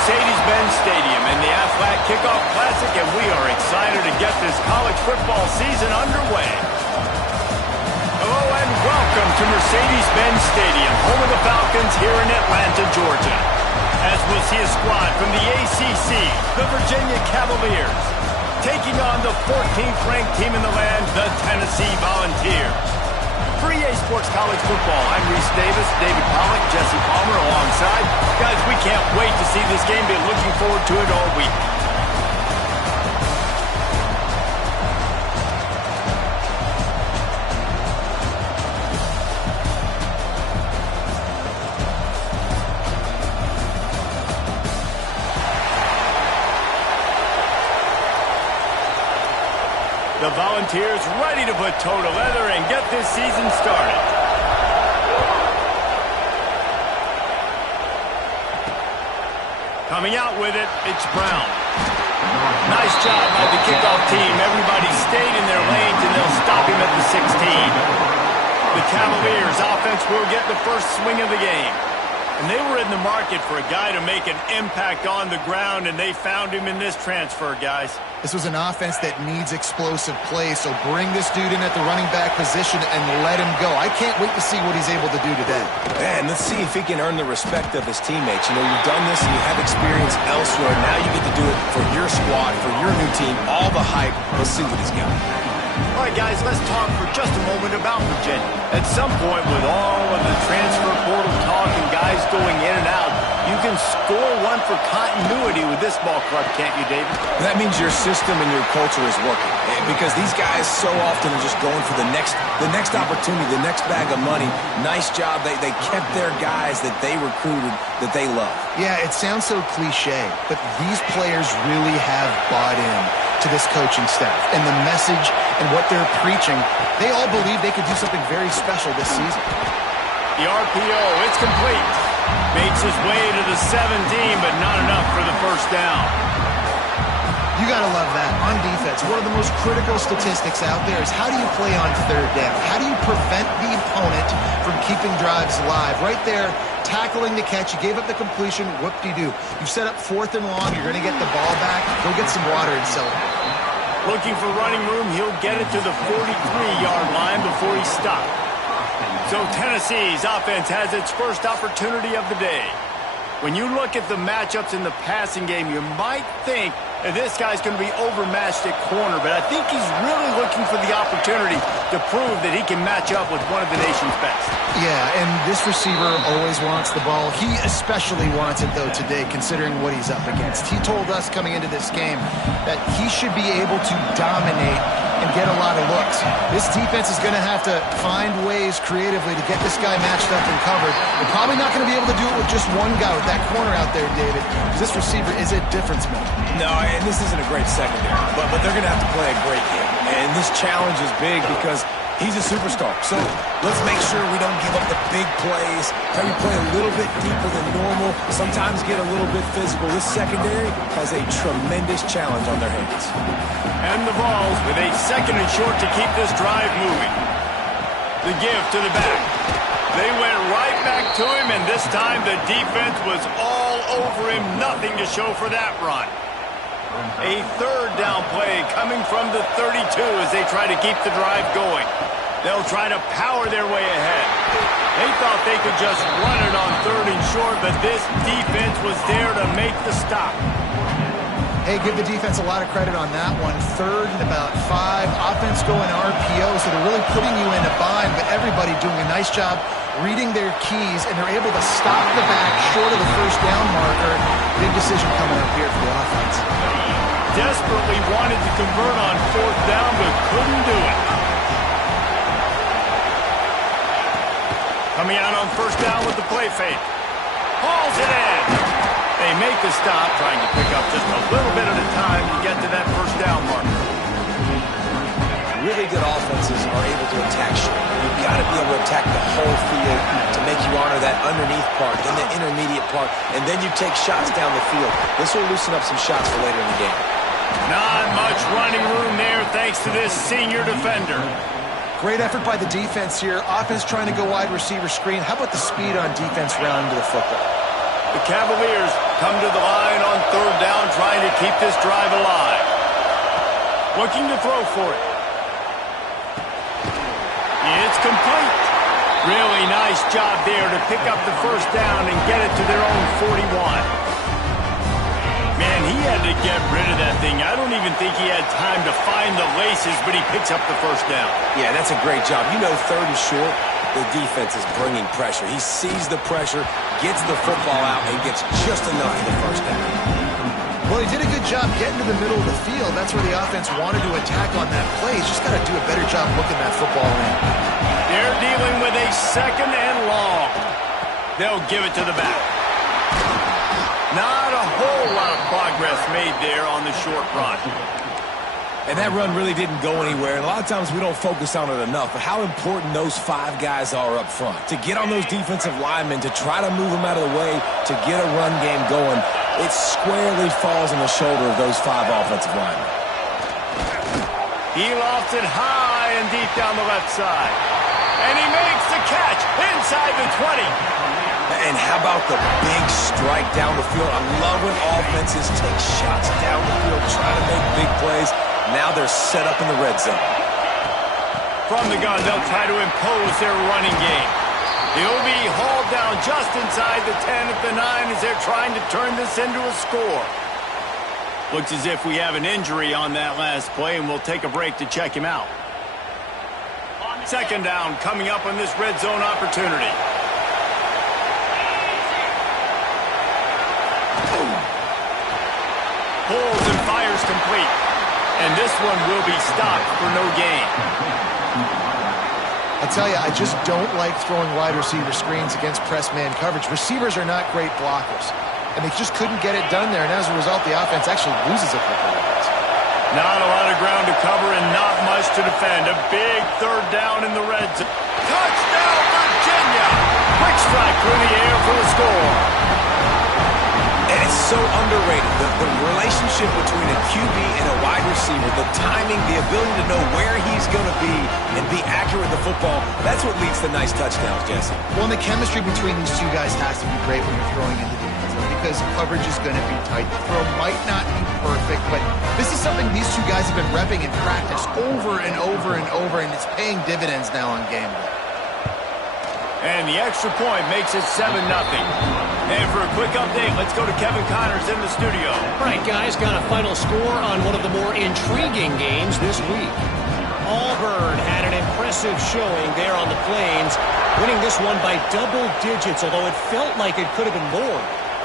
Mercedes-Benz Stadium in the Aflac Kickoff Classic, and we are excited to get this college football season underway. Hello and welcome to Mercedes-Benz Stadium, home of the Falcons here in Atlanta, Georgia. As we'll see a squad from the ACC, the Virginia Cavaliers, taking on the 14th ranked team in the land, the Tennessee Volunteers. For EA Sports College Football, I'm Reese Davis, David Pollack, Jesse Palmer alongside. Guys, we can't wait to see this game. Been looking forward to it all week. The Volunteers ready to put toe to leather and get this season started. Coming out with it, it's Brown. Nice job by the kickoff team. Everybody stayed in their lanes, and they'll stop him at the 16. The Cavaliers offense will get the first swing of the game. And they were in the market for a guy to make an impact on the ground, and they found him in this transfer, guys. This was an offense that needs explosive play, so bring this dude in at the running back position and let him go. I can't wait to see what he's able to do today. Man, let's see if he can earn the respect of his teammates. You know, you've done this and you have experience elsewhere. Now you get to do it for your squad, for your new team, all the hype. Let's see what he's got. All right, guys, let's talk for just a moment about Virginia. At some point, with all of the transfer portal talk and guys going in and out, you can score one for continuity with this ball club, can't you, David? That means your system and your culture is working. Because these guys so often are just going for the next opportunity, the next bag of money. Nice job. They kept their guys that they recruited, that they love. Yeah, it sounds so cliche, but these players really have bought in to this coaching staff and the message and what they're preaching. They all believe they could do something very special this season. The RPO, it's complete. Makes his way to the 17, but not enough for the first down. You got to love that. On defense, one of the most critical statistics out there is how do you play on third down? How do you prevent the opponent from keeping drives alive? Right there, tackling the catch. You gave up the completion. Whoop-de-doo. You've set up 4th and long. You're going to get the ball back. Go get some water and celebrate. Looking for running room. He'll get it to the 43-yard line before he stopped. So Tennessee's offense has its first opportunity of the day. When you look at the matchups in the passing game, you might think that this guy's going to be overmatched at corner, but I think he's really looking for the opportunity to prove that he can match up with one of the nation's best. Yeah, and this receiver always wants the ball. He especially wants it, though, today, considering what he's up against. He told us coming into this game that he should be able to dominate and get a lot of looks. This defense is going to have to find ways creatively to get this guy matched up and covered. They're probably not going to be able to do it with just one guy with that corner out there, David, because this receiver is a difference maker. No, and this isn't a great secondary, but they're going to have to play a great game. And this challenge is big because he's a superstar. So let's make sure we don't give up the big plays. Maybe play a little bit deeper than normal. Sometimes get a little bit physical. This secondary has a tremendous challenge on their hands. And the balls with a 2nd and short to keep this drive moving. The give to the back. They went right back to him, and this time the defense was all over him. Nothing to show for that run. A 3rd down play coming from the 32 as they try to keep the drive going. They'll try to power their way ahead. They thought they could just run it on 3rd and short, but this defense was there to make the stop. Hey, give the defense a lot of credit on that one. 3rd and about 5. Offense going RPO, so they're really putting you in a bind, but everybody doing a nice job reading their keys, and they're able to stop the back short of the 1st down marker. Big decision coming up here for the offense. Desperately wanted to convert on 4th down, but couldn't do it. Coming out on 1st down with the play fake. Hauls it in. They make the stop, trying to pick up just a little bit at a time to get to that 1st down marker. Really good offenses are able to attack short. You've got to be able to attack the whole field to make you honor that underneath part, then the intermediate part, and then you take shots down the field. This will loosen up some shots for later in the game. Not much running room there thanks to this senior defender. Great effort by the defense here. Offense trying to go wide receiver screen. How about the speed on defense rounding to the football? The Cavaliers come to the line on third down, trying to keep this drive alive. Looking to throw for it. It's complete. Really nice job there to pick up the first down and get it to their own 41. Man, he had to get rid of that thing. I don't even think he had time to find the laces, but he picks up the first down. Yeah, that's a great job. You know, third and short, the defense is bringing pressure. He sees the pressure, gets the football out, and gets just enough for the first down. Well, he did a good job getting to the middle of the field. That's where the offense wanted to attack on that play. He's just got to do a better job looking that football in. They're dealing with a second and long. They'll give it to the back. Not a whole lot of progress made there on the short run. And that run really didn't go anywhere. And a lot of times we don't focus on it enough, but how important those 5 guys are up front. To get on those defensive linemen, to try to move them out of the way, to get a run game going, it squarely falls on the shoulder of those 5 offensive linemen. He lofts it high and deep down the left side. And he makes the catch inside the 20. And how about the big strike down the field? I love when offenses take shots down the field, trying to make big plays. Now they're set up in the red zone. From the gun, they'll try to impose their running game. He'll be hauled down just inside the 10 at the 9 as they're trying to turn this into a score. Looks as if we have an injury on that last play, and we'll take a break to check him out. Second down coming up on this red zone opportunity. Pulls and fires complete. And this one will be stopped for no gain. I tell you, I just don't like throwing wide receiver screens against press man coverage. Receivers are not great blockers, and they just couldn't get it done there. And as a result, the offense actually loses a couple of yards. Not a lot of ground to cover and not much to defend. A big third down in the red zone. Touchdown, Virginia! Quick strike through the air for the score. And it's so underrated. The relationship between a QB and a wide receiver, the timing, the ability to know where he's going to be and be accurate with the football, that's what leads to nice touchdowns, Jesse. Well, and the chemistry between these two guys has to be great when you're throwing into the end zone because coverage is going to be tight. The throw might not be perfect, but this is something these two guys have been repping in practice over and over and over, and it's paying dividends now on game day. And the extra point makes it 7-0. And for a quick update, let's go to Kevin Connors in the studio. All right, guys, got a final score on one of the more intriguing games this week. Auburn had an impressive showing there on the Plains, winning this one by double digits, although it felt like it could have been more.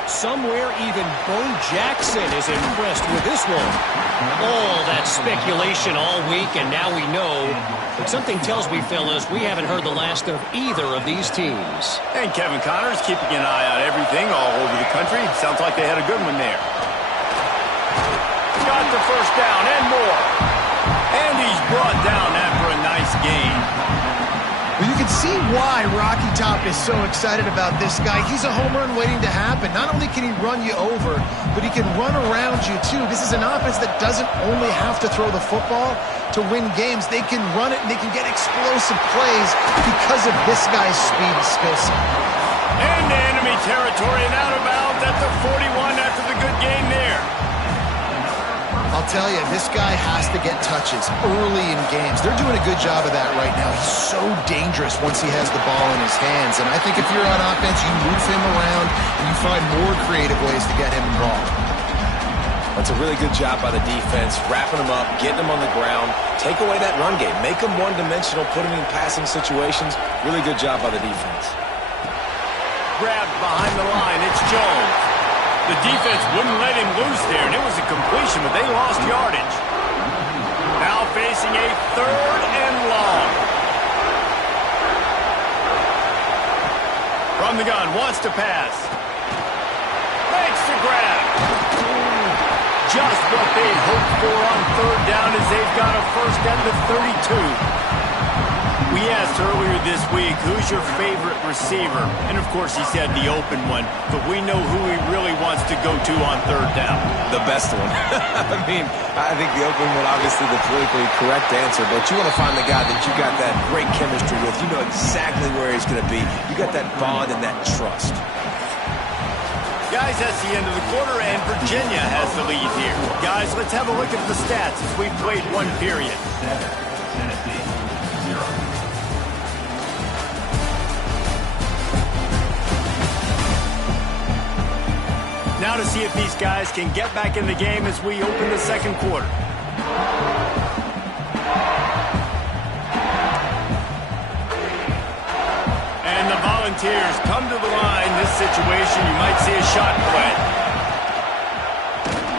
Somewhere even Bo Jackson is impressed with this one. All that speculation all week, and now we know. But something tells me, fellas, we haven't heard the last of either of these teams. And Kevin Connors keeping an eye on everything all over the country. Sounds like they had a good one there. Got the first down and more. And he's brought down after a nice gain. Well, you can see why Rocky Top is so excited about this guy. He's a home run waiting to happen. Not only can he run you over, but he can run around you too. This is an offense that doesn't only have to throw the football to win games. They can run it and they can get explosive plays because of this guy's speed and skill set. And enemy territory and out of bounds at the 41 after the good game there. I'll tell you, this guy has to get touches early in games. They're doing a good job of that right now. He's so dangerous once he has the ball in his hands. And I think if you're on offense, you move him around and you find more creative ways to get him involved. That's a really good job by the defense, wrapping him up, getting him on the ground, take away that run game, make him one-dimensional, put him in passing situations. Really good job by the defense. Grabbed behind the line, it's Jones. The defense wouldn't let him loose there, and it was a completion, but they lost yardage. Now facing a third and long. From the gun, wants to pass. Makes the grab. Just what they'd hoped for on third down as they've got a first at the 32. We asked earlier this week, who's your favorite receiver? And, of course, he said the open one. But we know who he really wants to go to on third down. The best one. I mean, I think the open one, obviously the politically correct answer. But you want to find the guy that you got that great chemistry with. You know exactly where he's going to be. You got that bond and that trust. guys, that's the end of the quarter, and Virginia has the lead here. Guys, let's have a look at the stats as we've played one period. Dynasty, 0. Now to see if these guys can get back in the game as we open the second quarter. And the Volunteers come to the line. This situation, you might see a shot play.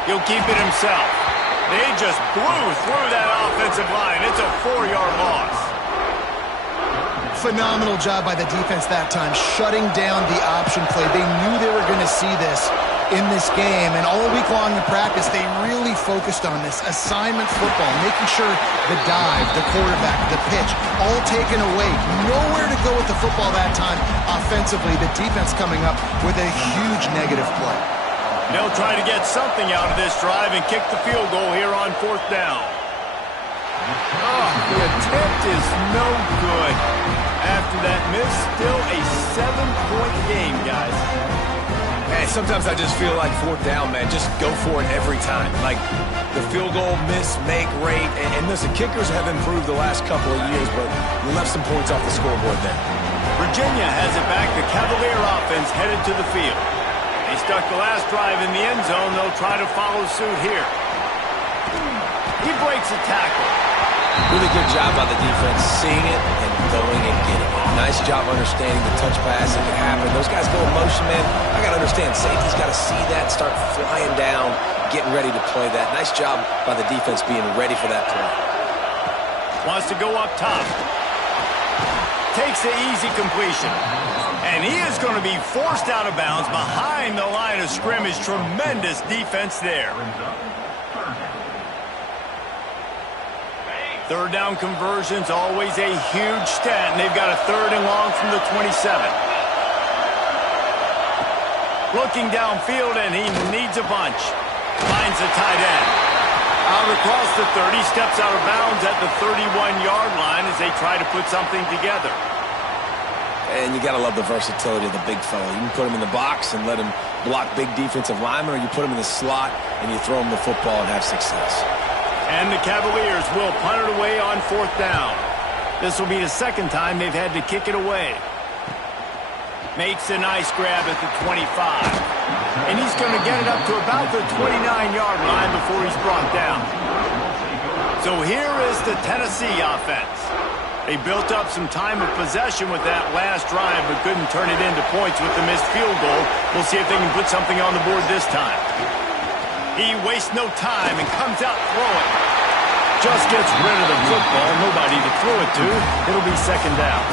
He'll keep it himself. They just blew through that offensive line. It's a 4-yard loss. Phenomenal job by the defense that time, shutting down the option play. They knew they were going to see this in this game, and all week long in practice, they really focused on this assignment football, making sure the dive, the quarterback, the pitch, all taken away. Nowhere to go with the football that time offensively. The defense coming up with a huge negative play. They'll try to get something out of this drive and kick the field goal here on 4th down. Oh, the attempt is no good. After that miss, still a 7-point game, guys. Hey, sometimes I just feel like 4th down, man. Just go for it every time. Like the field goal miss, make rate. And listen, kickers have improved the last couple of years, but we left some points off the scoreboard there. Virginia has it back. The Cavalier offense headed to the field. They stuck the last drive in the end zone. They'll try to follow suit here. He breaks a tackle. Really good job by the defense, seeing it and going and getting it. Nice job understanding the touch pass that can happen. Those guys go in motion, man. I got to understand, safety's got to see that, start flying down, getting ready to play that. Nice job by the defense being ready for that play. Wants to go up top. Takes the easy completion. And he is going to be forced out of bounds behind the line of scrimmage. Tremendous defense there. Third down conversions, always a huge stat, and they've got a 3rd and long from the 27. Looking downfield, and he needs a bunch. Finds the tight end. Out across the 30, steps out of bounds at the 31-yard line as they try to put something together. And you got to love the versatility of the big fella. You can put him in the box and let him block big defensive linemen, or you put him in the slot and you throw him the football and have success. And the Cavaliers will punt it away on 4th down. This will be the second time they've had to kick it away. Makes a nice grab at the 25. And he's going to get it up to about the 29-yard line before he's brought down. So here is the Tennessee offense. They built up some time of possession with that last drive, but couldn't turn it into points with the missed field goal. We'll see if they can put something on the board this time. He wastes no time and comes out throwing. Just gets rid of the football. Nobody to throw it to. It'll be 2nd down.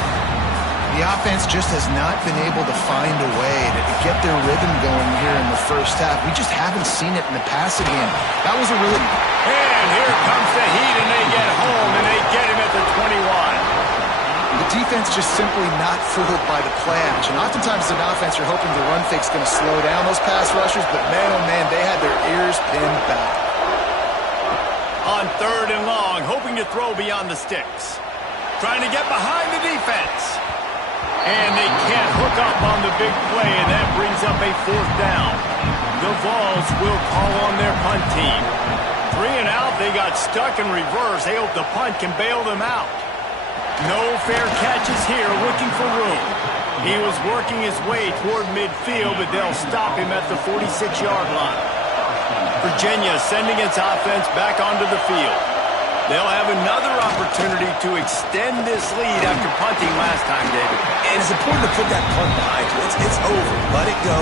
The offense just has not been able to find a way to get their rhythm going here in the first half. We just haven't seen it in the passing game. That was a really... And here comes the heat, and they get home, and they get him at the 21. The defense just simply not fooled by the play action. Oftentimes, as an offense, you're hoping the run fake's going to slow down those pass rushers, but man, oh man, they had their ears pinned back. On 3rd and long, hoping to throw beyond the sticks. Trying to get behind the defense. And they can't hook up on the big play, and that brings up a 4th down. The Vols will call on their punt team. 3 and out, they got stuck in reverse. They hope the punt can bail them out. No fair catches here, looking for room. He was working his way toward midfield, but they'll stop him at the 46-yard line. Virginia sending its offense back onto the field. They'll have another opportunity to extend this lead after punting last time, David. And it's important to put that punt behind you. It's over. Let it go.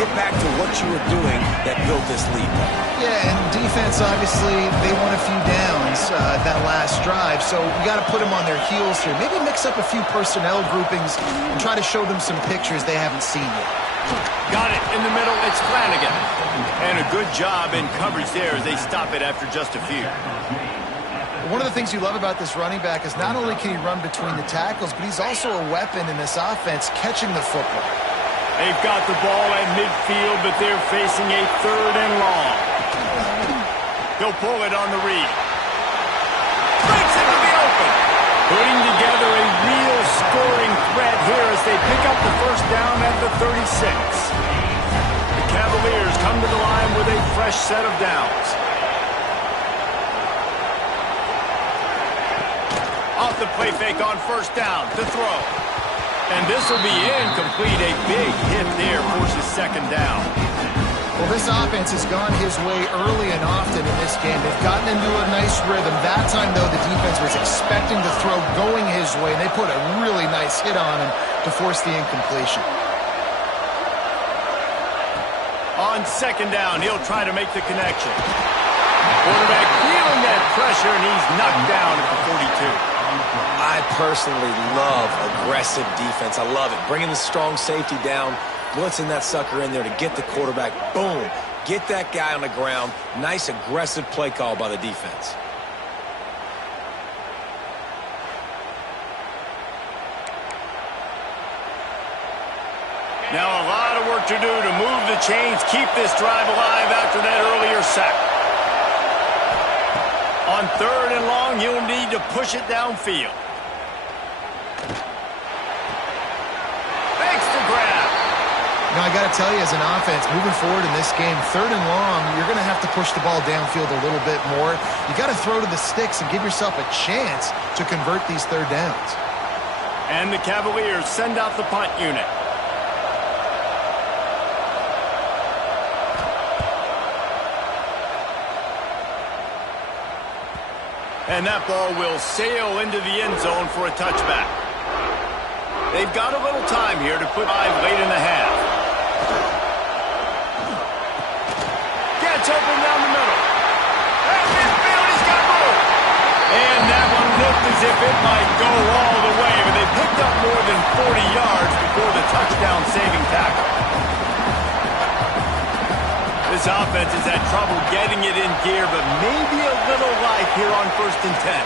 Get back to what you were doing that built this lead. Yeah, and defense, obviously, they won a few downs that last drive, so we got to put them on their heels here. Maybe mix up a few personnel groupings and try to show them some pictures they haven't seen yet. Got it in the middle. It's Flanagan. And a good job in coverage there as they stop it after just a few. One of the things you love about this running back is not only can he run between the tackles, but he's also a weapon in this offense catching the football. They've got the ball at midfield, but they're facing a 3rd and long. He'll pull it on the read. Breaks into the open. Putting together a real scoring threat here as they pick up the 1st down at the 36. The Cavaliers come to the line with a fresh set of downs. Off the play fake on first down to throw. And this will be incomplete. A big hit there forces second down. Well, this offense has gone his way early and often in this game. They've gotten into a nice rhythm. That time, though, the defense was expecting the throw going his way, and they put a really nice hit on him to force the incompletion. On second down, he'll try to make the connection. Quarterback feeling that pressure, and he's knocked down at the 42. I personally love aggressive defense. I love it. Bringing the strong safety down, blitzing that sucker in there to get the quarterback. Boom. Get that guy on the ground. Nice aggressive play call by the defense. Now a lot of work to do to move the chains, keep this drive alive after that earlier sack. On third and long, you'll need to push it downfield. Thanks to grab. Now, I got to tell you, as an offense, moving forward in this game, third and long, you're going to have to push the ball downfield a little bit more. You got to throw to the sticks and give yourself a chance to convert these third downs. And the Cavaliers send out the punt unit. And that ball will sail into the end zone for a touchback. They've got a little time here to put 5 late in the half. Gets open down the middle. And midfield, he's got room. And that one looked as if it might go all the way, but they picked up more than 40 yards before the touchdown-saving tackle. This offense has had trouble getting it in gear, but maybe a little life here on 1st and 10.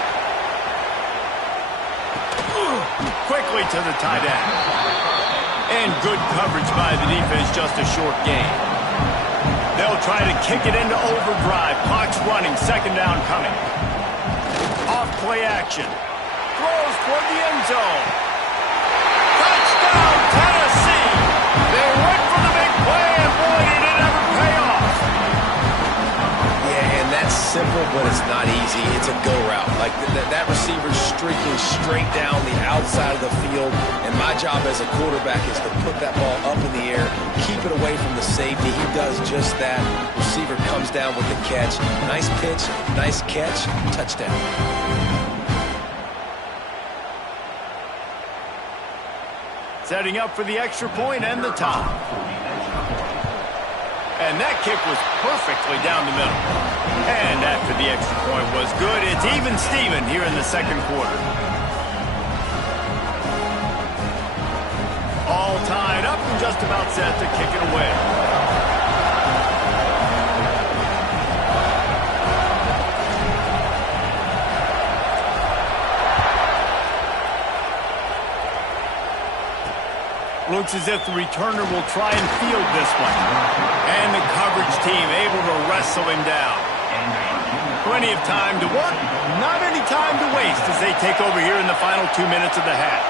Quickly to the tight end. And good coverage by the defense, just a short gain. They'll try to kick it into overdrive. Clock's running, second down coming. Off play action. Throws toward the end zone. Touchdown, Tennessee! They went for the big play, and boy, did it ever pay off. Yeah, and that's simple, but it's not easy. It's a go route. Like that receiver's streaking straight down the outside of the field, and my job as a quarterback is to put that ball up in the air, keep it away from the safety. He does just that. Receiver comes down with the catch. Nice pitch, nice catch, touchdown. Setting up for the extra point and the tie. And that kick was perfectly down the middle. And after the extra point was good, it's even Steven here in the second quarter. All tied up and just about set to kick it away. Looks as if the returner will try and field this one. And the coverage team able to wrestle him down. Plenty of time to work, not any time to waste as they take over here in the final 2 minutes of the half.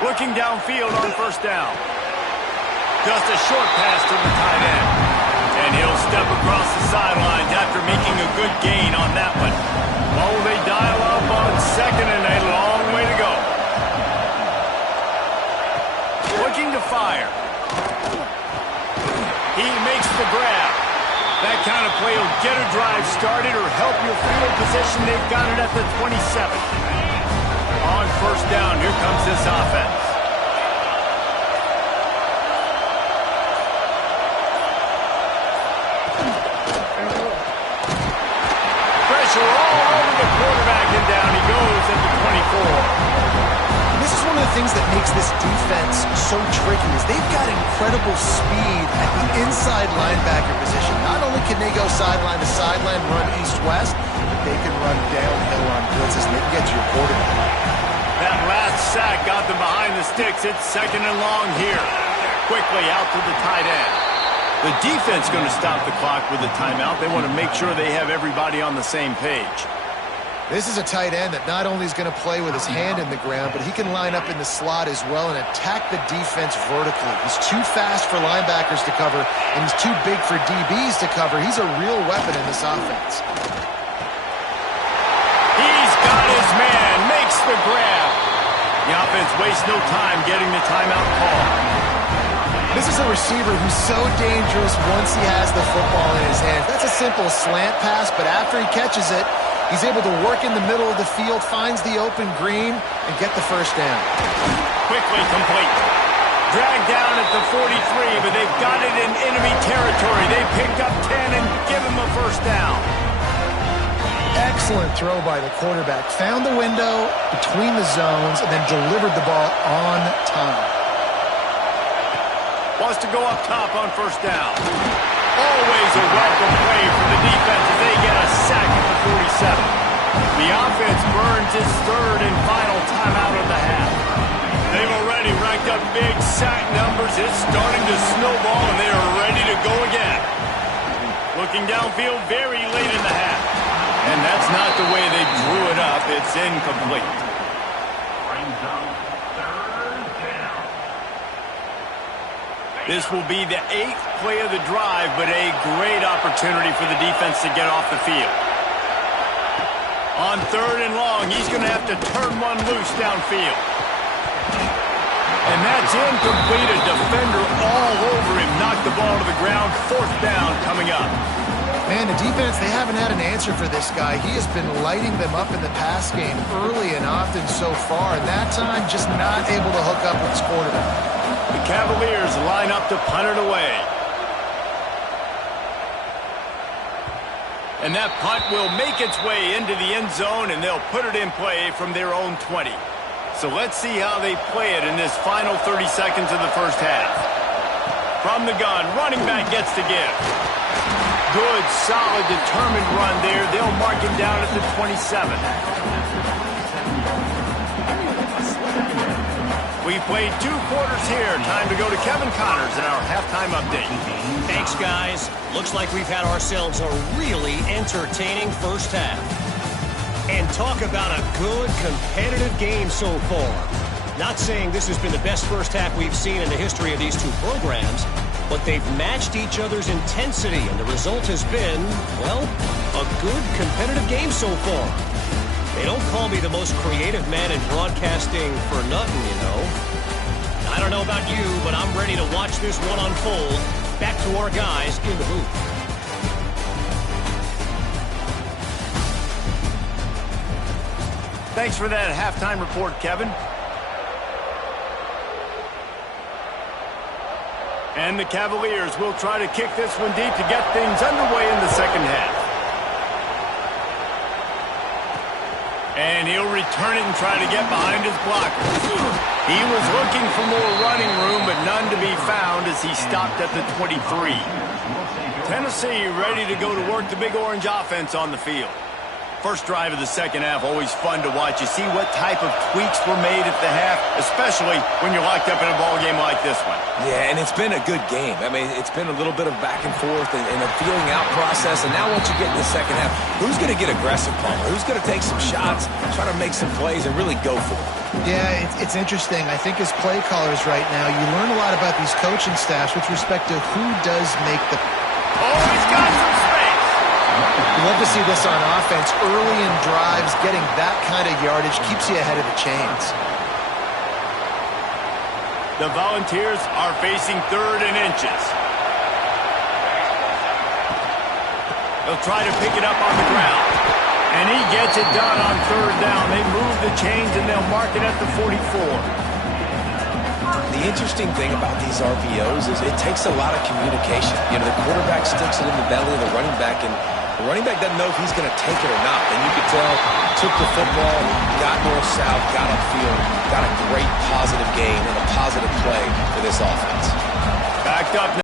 Looking downfield on first down. Just a short pass to the tight end. And he'll step across the sidelines after making a good gain on that one. Oh, they dial up on second and a long way to go. Looking to fire. He makes the grab. That kind of play will get a drive started or help your field position. They've got it at the 27. On first down, here comes this offense. Pressure all over the quarterback, and down he goes at the 24. This is one of the things that makes this defense so tricky is they've got incredible speed at the inside linebacker position. Not only can they go sideline to sideline, run east-west, but they can run downhill on blitzes, and they can get to your quarterback. That last sack got them behind the sticks. It's second and long here. Quickly out to the tight end. The defense going to stop the clock with a timeout. They want to make sure they have everybody on the same page. This is a tight end that not only is going to play with his hand in the ground, but he can line up in the slot as well and attack the defense vertically. He's too fast for linebackers to cover, and he's too big for DBs to cover. He's a real weapon in this offense. He's got his man, makes the grab. The offense wastes no time getting the timeout call. This is a receiver who's so dangerous once he has the football in his hands. That's a simple slant pass, but after he catches it, he's able to work in the middle of the field, finds the open green, and get the first down. Quickly complete. Dragged down at the 43, but they've got it in enemy territory. They picked up 10 and give him a first down. Excellent throw by the quarterback. Found the window between the zones and then delivered the ball on time. Wants to go up top on first down. Always a welcome play for the defense as they get a sack at the 47. The offense burns its third and final timeout of the half. They've already racked up big sack numbers. It's starting to snowball, and they are ready to go again. Looking downfield very late in the half. And that's not the way they drew it up. It's incomplete. Brings up third down. This will be the 8th play of the drive, but a great opportunity for the defense to get off the field. On third and long, he's going to have to turn one loose downfield. And that's incomplete. A defender all over him. Knocked the ball to the ground. Fourth down coming up. Man, the defense, they haven't had an answer for this guy. He has been lighting them up in the pass game early and often so far, and that time just not able to hook up with his quarterback. The Cavaliers line up to punt it away. And that punt will make its way into the end zone, and they'll put it in play from their own 20. So let's see how they play it in this final 30 seconds of the first half. From the gun, running back gets to give. Good, solid, determined run there. They'll mark him down at the 27. We played 2 quarters here. Time to go to Kevin Connors in our halftime update. Thanks, guys. Looks like we've had ourselves a really entertaining first half. And talk about a good, competitive game so far. Not saying this has been the best first half we've seen in the history of these two programs, but they've matched each other's intensity, and the result has been, well, a good, competitive game so far. They don't call me the most creative man in broadcasting for nothing, you know. I don't know about you, but I'm ready to watch this one unfold. Back to our guys in the booth. Thanks for that halftime report, Kevin. And the Cavaliers will try to kick this one deep to get things underway in the second half. And he'll return it and try to get behind his blocker. He was looking for more running room, but none to be found as he stopped at the 23. Tennessee ready to go to work the Big Orange offense on the field. First drive of the second half, always fun to watch. You see what type of tweaks were made at the half, especially when you're locked up in a ball game like this one. Yeah, and it's been a good game. I mean, it's been a little bit of back and forth and a feeling out process. And now once you get in the second half, who's going to get aggressive, Palmer? Who's going to take some shots, try to make some plays, and really go for it? Yeah, it's interesting. I think as play callers right now, you learn a lot about these coaching staffs with respect to who does make the... Oh, he's got some space. You love to see this on offense. Early in drives, getting that kind of yardage keeps you ahead of the chains. The Volunteers are facing third and inches. They'll try to pick it up on the ground. And he gets it done on third down. They move the chains and they'll mark it at the 44. The interesting thing about these RPOs is it takes a lot of communication. You know, the quarterback sticks it in the belly of the running back, and the running back doesn't know if he's going to take it or not. And you could tell, took the football, got north-south, got upfield, got a great positive gain and a positive play for this offense. Backed up.